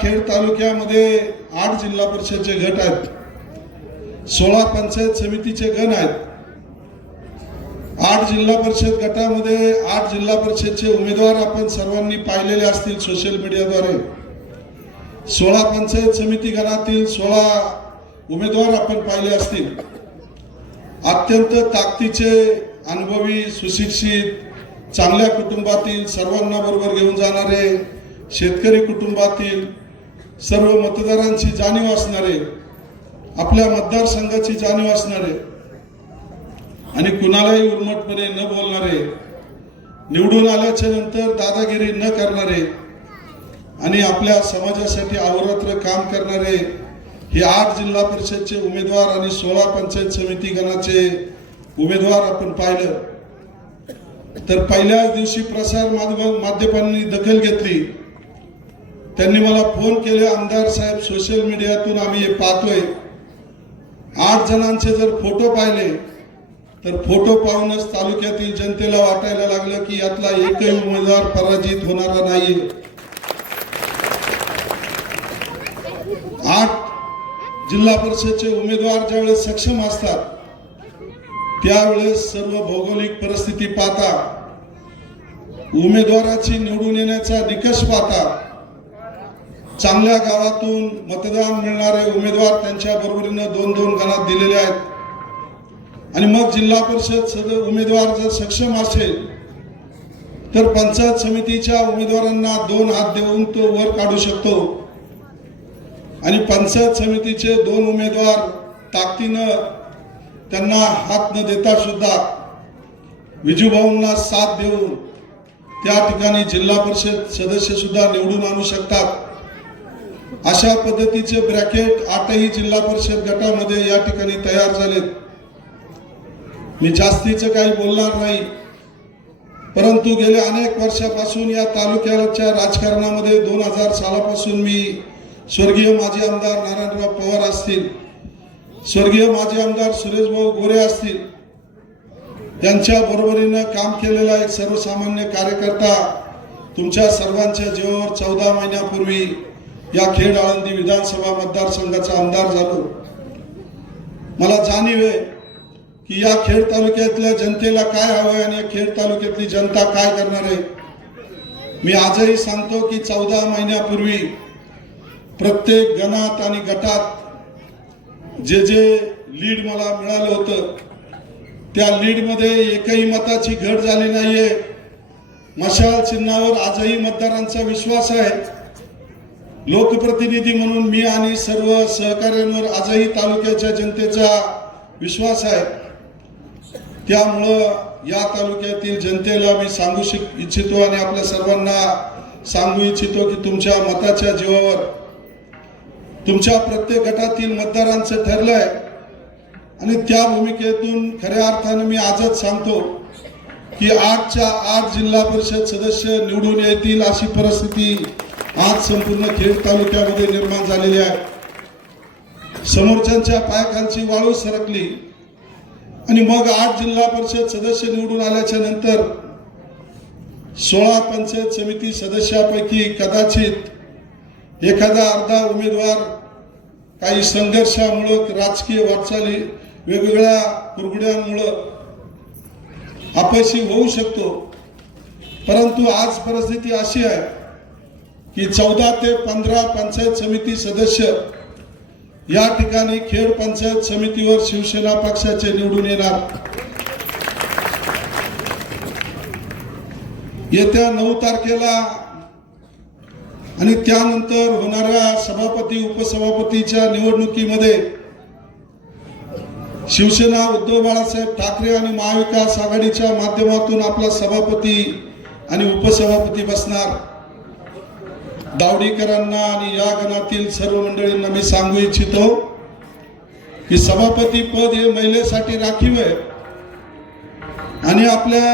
खेड तालुक्यामध्ये 8 जिल्हा परिषदचे गट आहेत, 16 पंचायत समितीचे गण आहेत। 8 जिल्हा परिषद गटामध्ये 8 जिल्हा परिषदचे उमेदवार आपण सर्वांनी पाहिलेले असतील सोशल मीडियाद्वारे। 16 पंचायत समिती गणातील 16 उमेदवार आपण पाहिले असतील। अत्यंत ताकदीचे, अनुभवी, सुशिक्षित, चांगल्या कुटुंबातील, सर्वांना बरोबर घेऊन जाणारे, शेतकरी कुटुंबातील, सर्व मतदारांची जाणीव असणारे, आपल्या मतदारसंघाची जाणीव असणारे आणि कुणालाही उर्मटपणे न बोलणारे, निवडून आल्याच्या नंतर दादागिरी न करणारे आणि आपल्या समाजासाठी अहोरात्र काम करणारे हे 8 जिल्हा परिषदचे उमेदवार आणि 16 पंचायत समिती गणाचे उमेदवार आपण पाहिलं। तर पहिल्याच दिवशी प्रसार माध्यमांनी दखल घेतली। त्यांनी मला फोन केले, आमदार साहेब सोशल मीडियातून आम्ही हे पाहतोय, 8 जणांचे जर फोटो पाहिले तर फोटो पाहूनच तालुक्यातील जनतेला वाटायला लागलं की यातला एकही उमेदवार पराजित होणारा नाहीये। 8 जिल्हा परिषदचे उमेदवार ज्यावेळेस सक्षम असतात त्यावेळेस सर्व भौगोलिक परिस्थिती पाहता, उमेदवाराची निवडून येण्याचा निकष पाहता, चांगल्या गावातून मतदान मिळणारे उमेदवार त्यांच्या बरोबरीनं 2-2 गणात दिलेले आहेत आणि मग जिल्हा परिषद उमेदवार जर सक्षम असेल तर पंचायत समितीच्या उमेदवारांना 2 हात देऊन तो वर काढू शकतो आणि पंचायत समितीचे 2 उमेदवार ताकदीनं त्यांना हात न देता सुद्धा विजूभाऊंना साथ देऊन त्या ठिकाणी जिल्हा परिषद सदस्य सुद्धा निवडून आणू शकतात। अशा पद्धतीचे ब्रॅकेट 8ही जिल्हा परिषद गटामध्ये या ठिकाणी तयार झालेत। मी जास्तीचं काही बोलणार नाही, परंतु गेल्या अनेक वर्षापासून या तालुक्याच्या राजकारणामध्ये 2000 सालापासून मी स्वर्गीय माजी आमदार नारायणराव पवार असतील, स्वर्गीय माजी आमदार सुरेशभाऊ गोरे असतील, त्यांच्या बरोबरीनं काम केलेला एक सर्वसामान्य कार्यकर्ता तुमच्या सर्वांच्या जीवावर 14 महिन्यापूर्वी या खेड आळंदी विधानसभा मतदारसंघाचा आमदार झालो। मला जाणीव आहे की या खेड तालुक्यातल्या जनतेला काय हवंय आणि या खेड तालुक्यातली जनता काय करणार आहे। मी आजही सांगतो की 14 महिन्यापूर्वी प्रत्येक गणात आणि गटात जे लीड मला मिळालं होतं त्या लीडमध्ये एकही मताची घट झाली नाहीये। मशाल चिन्हावर आजही मतदारांचा विश्वास आहे। लोकप्रतिनिधी म्हणून मी आणि सर्व सहकाऱ्यांवर आजही तालुक्याच्या जनतेचा विश्वास आहे। त्यामुळं या तालुक्यातील जनतेला मी सांगू इच्छितो आणि आपल्या सर्वांना सांगू इच्छितो की तुमच्या मताच्या जीवावर तुमच्या प्रत्येक गटातील मतदारांचं ठरलंय आणि त्या भूमिकेतून खऱ्या अर्थाने मी आजच सांगतो की 8च्या 8 जिल्हा परिषद सदस्य निवडून येतील अशी परिस्थिती आज संपूर्ण खेड तालुक्यामध्ये निर्माण झालेली आहे। समोरच्यांच्या पायाखालची वाळू सरकली आणि मग 8 जिल्हा परिषद सदस्य निवडून आल्याच्या नंतर 16 पंचायत समिती सदस्यापैकी कदाचित एखादा अर्धा उमेदवार काही संघर्षामुळे, राजकीय वाटचाली, वेगवेगळ्या कुरघोड्यांमुळे अपयशी होऊ शकतो, परंतु आज परिस्थिती अशी आहे की 14 ते 15 पंचायत समिती सदस्य या ठिकाणी खेड पंचायत समितीवर शिवसेना पक्षाचे निवडून येणार। येत्या 9 तारखेला आणि त्यानंतर होणाऱ्या सभापती उपसभापतीच्या निवडणुकीमध्ये शिवसेना उद्धव बाळासाहेब ठाकरे आणि महाविकास आघाडीच्या माध्यमातून आपला सभापती आणि उपसभापती बसणार। दावडीकरांना आणि या गणातील सर्व मंडळींना मी सांगू इच्छितो की सभापती पद हे महिलेसाठी राखीव आहे आणि आपल्या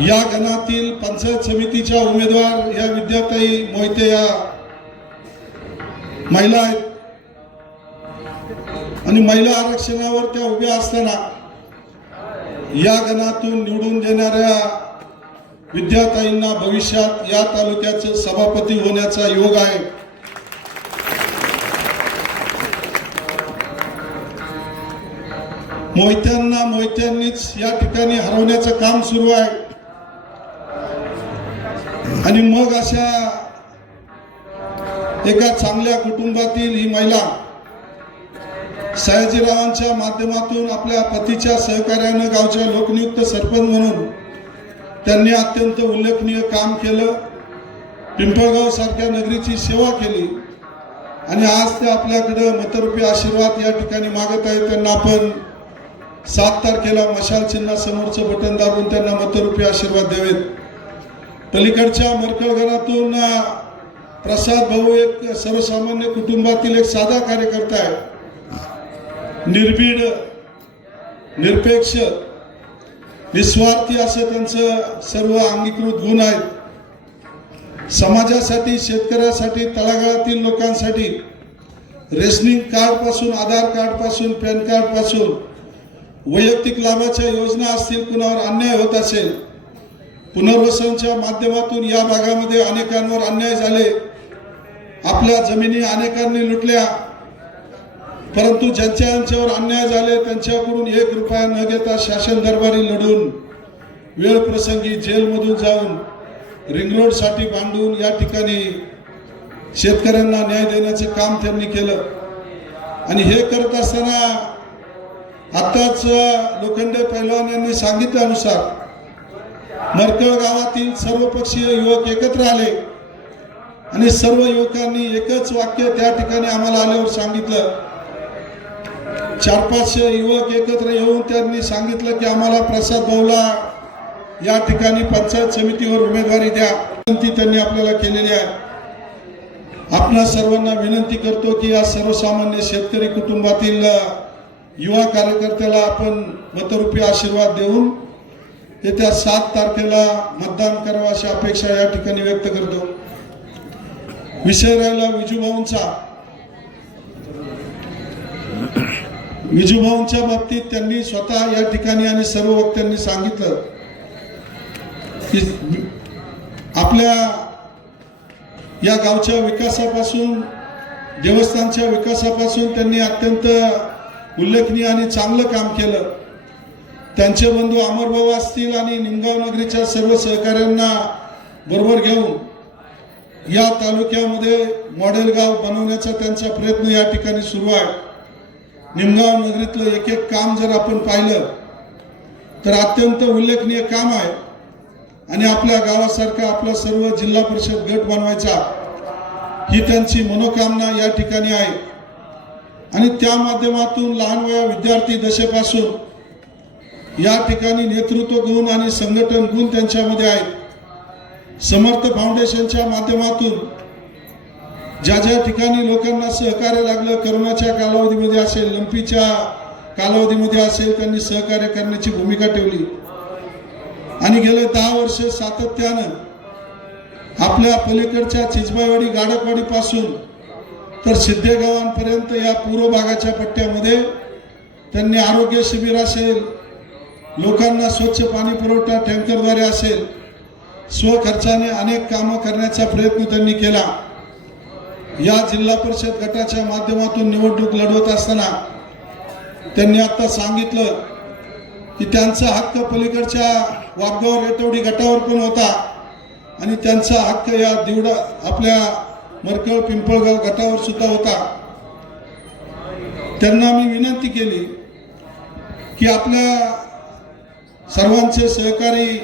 या गणातील पंचायत समितीच्या उमेदवार या विद्याताई मोहिते या महिला आहेत आणि महिला आरक्षणावर त्या उभ्या असताना या गणातून निवडून देणाऱ्या विद्याताईंना भविष्यात या तालुक्याचे सभापती होण्याचा योग आहे। मोहित्यांना मोहित्यांनीच या ठिकाणी हरवण्याचं काम सुरू आहे आणि मग अशा एका चांगल्या कुटुंबातील ही महिला सयाजीरावांच्या माध्यमातून आपल्या पतीच्या सहकार्यानं गावच्या लोकनियुक्त सरपंच म्हणून त्यांनी अत्यंत उल्लेखनीय काम केलं। पिंपळगाव सारख्या नगरीची सेवा केली आणि आज ते आपल्याकडे मतरूपी आशीर्वाद या ठिकाणी मागत आहेत। त्यांना आपण 7 तारखेला मशाल चिन्हासमोरचं बटन दाबून त्यांना मतरूपी आशीर्वाद द्यावेत। पलीकडच्या मरकळ घरातून प्रसाद भाऊ एक सर्वसामान्य कुटुंबातील एक साधा कार्यकर्ता आहे। निर्भीड, निरपेक्ष, निस्वार्थी असं त्यांचं सर्व अंगीकृत गुण आहेत। समाजासाठी, शेतकऱ्यासाठी, तळागाळातील लोकांसाठी रेशनिंग कार्ड पासून, आधार कार्ड पासून, पॅन कार्ड पासून वैयक्तिक लाभाच्या योजना असतील, कुणावर अन्याय होत असेल, पुनर्वसनच्या माध्यमातून या भागामध्ये अनेकांवर अन्याय झाले, आपल्या जमिनी अनेकांनी लुटल्या, परंतु ज्यांच्यावर अन्याय झाले त्यांच्याकडून 1 रुपया न घेता शासन दरबारी लढून वेळ प्रसंगी जेलमधून जाऊन रिंग रोडसाठी भांडून या ठिकाणी शेतकऱ्यांना न्याय देण्याचं काम त्यांनी केलं। आणि हे करत असताना आताच लोखंडे पैलवान यांनी सांगितल्यानुसार मरकळ गावातील सर्वपक्षीय युवक एकत्र आले आणि सर्व युवकांनी एकच वाक्य त्या ठिकाणी आम्हाला आल्यावर सांगितलं। 400-500 युवक एकत्र येऊन त्यांनी सांगितलं की आम्हाला प्रसाद भाऊला या ठिकाणी पंचायत समितीवर उमेदवारी द्या। विनंती त्यांनी आपल्याला केलेली आहे। आपणा सर्वांना विनंती करतो की या सर्वसामान्य शेतकरी कुटुंबातील युवा कार्यकर्त्याला आपण मतरूपी आशीर्वाद देऊन येत्या 7 तारखेला मतदान करावं अशी अपेक्षा या ठिकाणी व्यक्त करतो। विषय राहिला विजूभाऊंचा। विजूभाऊंच्या बाबतीत त्यांनी स्वतः या ठिकाणी आणि सर्व वक्त्यांनी सांगितलं की आपल्या या गावच्या विकासापासून, देवस्थानच्या विकासापासून त्यांनी अत्यंत उल्लेखनीय आणि चांगलं काम केलं। त्यांचे बंधू अमरभाऊ असतील आणि निमगाव नगरीच्या सर्व सहकाऱ्यांना बरोबर घेऊन या तालुक्यामध्ये मॉडेल गाव बनवण्याचा त्यांचा प्रयत्न या ठिकाणी सुरू आहे। निमगाव नगरीतलं एक एक काम जर आपण पाहिलं तर अत्यंत उल्लेखनीय काम आहे आणि आपल्या गावासारखा आपला सर्व जिल्हा परिषद गट बनवायचा ही त्यांची मनोकामना या ठिकाणी आहे। आणि त्या माध्यमातून लहान वया विद्यार्थी दशेपासून या ठिकाणी नेतृत्व गुण आणि संघटन गुण त्यांच्यामध्ये आहेत। समर्थ फाउंडेशनच्या माध्यमातून ज्या ज्या ठिकाणी लोकांना सहकार्य लागलं, करोनाच्या कालावधीमध्ये असेल, लंपीच्या कालावधीमध्ये असेल, त्यांनी सहकार्य करण्याची भूमिका ठेवली आणि गेले 10 वर्ष सातत्यानं आपल्या पलीकडच्या चिचबाईवाडी, गाडकवाडी पासून तर सिद्धेगावांपर्यंत या पूर्व भागाच्या पट्ट्यामध्ये त्यांनी आरोग्य शिबिर असेल, लोकांना स्वच्छ पाणी पुरवठा टँकरद्वारे असेल, स्वखर्चाने अनेक कामं करण्याचा प्रयत्न त्यांनी केला। या जिल्हा परिषद गटाच्या माध्यमातून निवडणूक लढवत असताना त्यांनी आता सांगितलं की त्यांचा हक्क पलीकडच्या वाघगाव रेटवडी गटावर पण होता आणि त्यांचा हक्क या दिवडा आपल्या मरकळ पिंपळगाव गटावर सुद्धा होता। त्यांना मी विनंती केली की आपल्या सर्वांचे सहकारी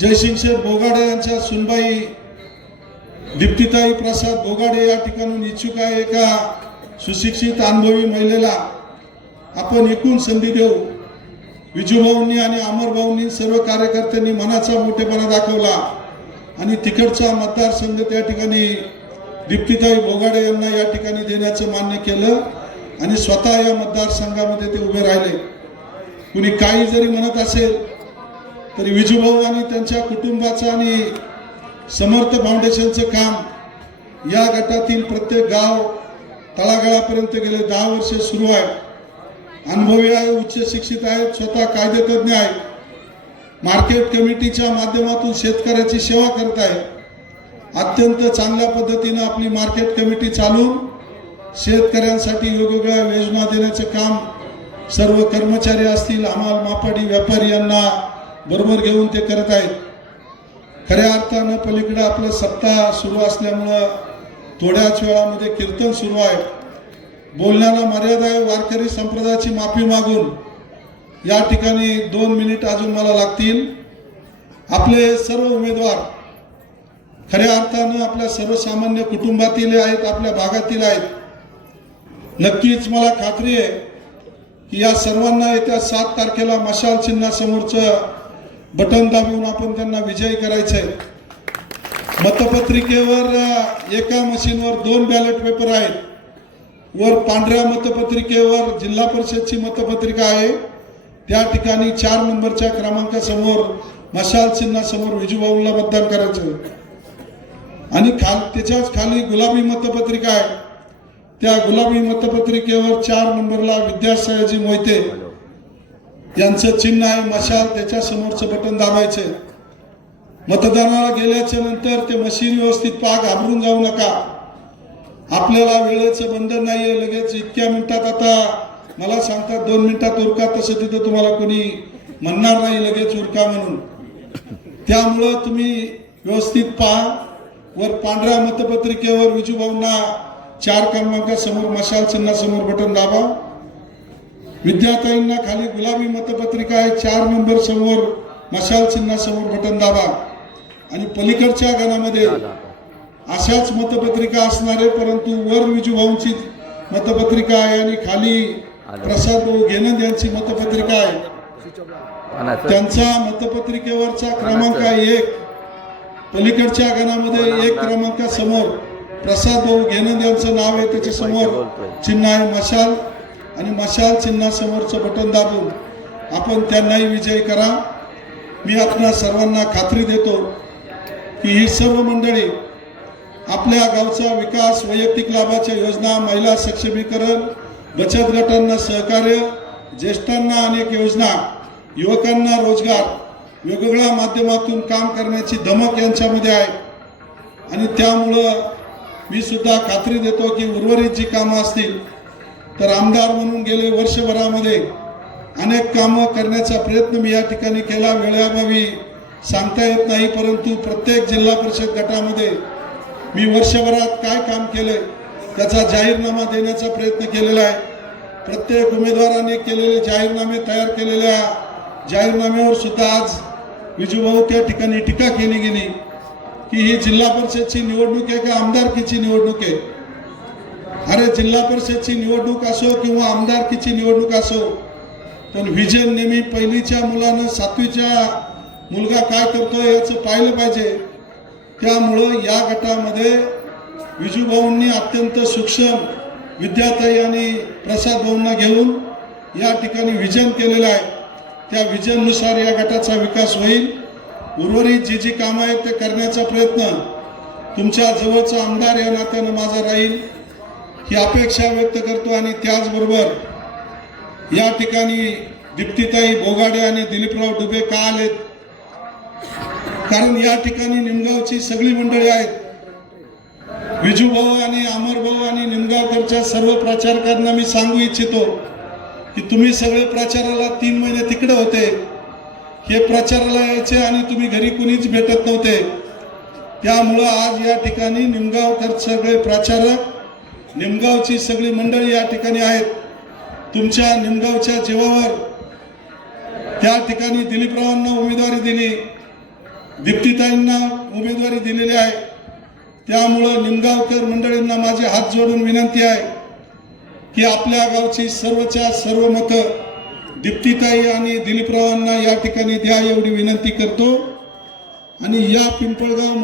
जयसिंग शेठ बोगाडे यांच्या सुनबाई दीप्तीताई प्रसाद बोगाडे या ठिकाणून इच्छुक आहे। एका सुशिक्षित अनुभवी महिलेला आपण एकूण संधी देऊ। विजूभाऊंनी आणि अमरभाऊंनी सर्व कार्यकर्त्यांनी मनाचा मोठेपणा दाखवला आणि तिकडचा मतदारसंघ त्या ठिकाणी दीप्तीताई बोगाडे यांना या ठिकाणी देण्याचं मान्य केलं आणि स्वतः या मतदारसंघामध्ये ते उभे राहिले। कुणी काही जरी म्हणत असेल तरी विजूभाऊ आणि त्यांच्या कुटुंबाचं आणि समर्थ फाउंडेशनचं काम या गटातील प्रत्येक गाव तळागाळापर्यंत गेले 10 वर्ष सुरू आहे। अनुभवी आहे, उच्च शिक्षित आहेत, स्वतः कायदेतज्ञ आहेत मार्केट कमिटीच्या माध्यमातून शेतकऱ्याची सेवा करत आहे. अत्यंत चांगल्या पद्धतीने आपली मार्केट कमिटी चालून शेतकऱ्यांसाठी वेगवेगळ्या योजना देण्याचं काम सर्व कर्मचारी असतील, हमाल मापाडी व्यापारी यांना बरोबर घेऊन ते करत आहेत. खऱ्या अर्थानं पलीकडे आपलं सप्ताह सुरू असल्यामुळं थोड्याच वेळामध्ये कीर्तन सुरू आहे. बोलण्याला मर्यादा आहे. वारकरी संप्रदायाची माफी मागून या ठिकाणी 2 मिनिट अजून मला लागतील. आपले सर्व उमेदवार खऱ्या अर्थानं आपल्या सर्वसामान्य कुटुंबातील आहेत, आपल्या भागातील आहेत. नक्कीच मला खात्री आहे की या सर्वांना येत्या 7 तारखेला मशाल चिन्हासमोरचं बटन दाबून आपण त्यांना विजयी करायचं आहे. मतपत्रिकेवर एका मशीनवर 2 बॅलेट पेपर आहेत. वर पांढऱ्या मतपत्रिकेवर जिल्हा परिषदची मतपत्रिका आहे, त्या ठिकाणी 4 नंबरच्या क्रमांकासमोर मशाल चिन्हासमोर विजूभाऊला मतदान करायचं. आणि त्याच्याच खाली गुलाबी मतपत्रिका आहे, त्या गुलाबी मतपत्रिकेवर 4 नंबरला विद्यासाहेबजी मोहिते यांचं चिन्ह आहे मशाल, त्याच्या समोरचं बटन दाबायचं. मतदानाला गेल्याच्या नंतर ते मशीन व्यवस्थित पहा, घाबरून जाऊ नका. आपल्याला वेळेचं बंधन नाहीये. लगेच इतक्या मिनिटात आता मला सांगतात 2 मिनिटात उरका, तसं तिथं तुम्हाला कोणी म्हणणार नाही लगेच उरका म्हणून. त्यामुळं तुम्ही व्यवस्थित पहा. वर पांढऱ्या मतपत्रिकेवर विजूभाऊंना 4 क्रमांकासमोर मशाल चिन्हासमोर बटन दाबा. विद्याताईंना खाली गुलाबी मतपत्रिका आहे, 4 नंबर समोर मशाल चिन्हासमोर बटन दाबा. आणि पलीकडच्या गणामध्ये अशाच मतपत्रिका असणारे, परंतु वर विजूभाऊंची मतपत्रिका आहे आणि खाली प्रसाद भाऊ घेनंद यांची मतपत्रिका आहे. त्यांचा मतपत्रिकेवरचा क्रमांक आहे 1. पलीकडच्या गणामध्ये 1 क्रमांकासमोर प्रसाद भाऊ घेनंद यांचं नाव आहे, त्याच्या समोर चिन्ह आहे मशाल. आणि मशाल चिन्हासमोरचं बटन दाबून आपण त्यांनाही विजयी करा. मी आपल्या सर्वांना खात्री देतो की ही सर्व मंडळी आपल्या गावचा विकास, वैयक्तिक लाभाच्या योजना, महिला सक्षमीकरण, बचत गटांना सहकार्य, ज्येष्ठांना अनेक योजना, युवकांना रोजगार, वेगवेगळ्या माध्यमातून काम करण्याची धमक यांच्यामध्ये आहे. आणि त्यामुळं मी सुद्धा खात्री देतो की उर्वरित जी कामं असतील तर आमदार म्हणून गेले वर्षभरामध्ये अनेक कामं करण्याचा प्रयत्न मी या ठिकाणी केला. वेळेअभावी सांगता येत नाही, परंतु प्रत्येक जिल्हा परिषद गटामध्ये मी वर्षभरात काय काम केले त्याचा जाहीरनामा देण्याचा प्रयत्न केलेला आहे. प्रत्येक उमेदवाराने केलेले जाहीरनामे, तयार केलेल्या जाहीरनाम्यावर सुद्धा आज विजूभाऊ त्या ठिकाणी टीका केली गेली की ही जिल्हा परिषदची निवडणूक आहे का आमदारकीची निवडणूक आहे. अरे जिल्हा परिषदची निवडणूक असो किंवा आमदारकीची निवडणूक असो, पण व्हिजन नेहमी पहिलीच्या मुलानं 7वीच्या मुलगा काय करतोय याचं पाहिलं पाहिजे. त्यामुळं या गटामध्ये विजूभाऊंनी अत्यंत सूक्ष्म विद्याताई आणि प्रसाद भाऊंना घेऊन या ठिकाणी व्हिजन केलेलं आहे. त्या व्हिजननुसार या गटाचा विकास होईल. उर्वरित जी जी कामं आहेत ते करण्याचा प्रयत्न तुमच्या जवळचा आमदार या नात्यानं माझा राहील ही अपेक्षा व्यक्त करतो. आणि त्याचबरोबर या ठिकाणी दीप्तीताई बोगाडे आणि दिलीपराव डुबे का आलेत, कारण या ठिकाणी निमगावची सगळी मंडळी आहेत. विजूभाऊ आणि अमरभाऊ आणि निमगावकरच्या सर्व प्रचारकांना मी सांगू इच्छितो की तुम्ही सगळे प्रचाराला 3 महिने तिकडे होते. हे प्रचाराला यायचे आणि तुम्ही घरी कुणीच भेटत नव्हते. त्यामुळं आज या ठिकाणी निमगावकर सगळे प्रचारक, निमगावची सगळी मंडळी या ठिकाणी आहेत. तुमच्या निमगावच्या जीवावर त्या ठिकाणी दिलीपरावांना उमेदवारी दिली, दीप्तीताईंना उमेदवारी दिलेली आहे. त्यामुळं निमगावकर मंडळींना माझे हात जोडून विनंती आहे की आपल्या गावची सर्वच्या सर्व मतं दीप्तीताई आणि दिलीपरावांना या ठिकाणी द्या एवढी विनंती करतो. आणि या पिंपळगाव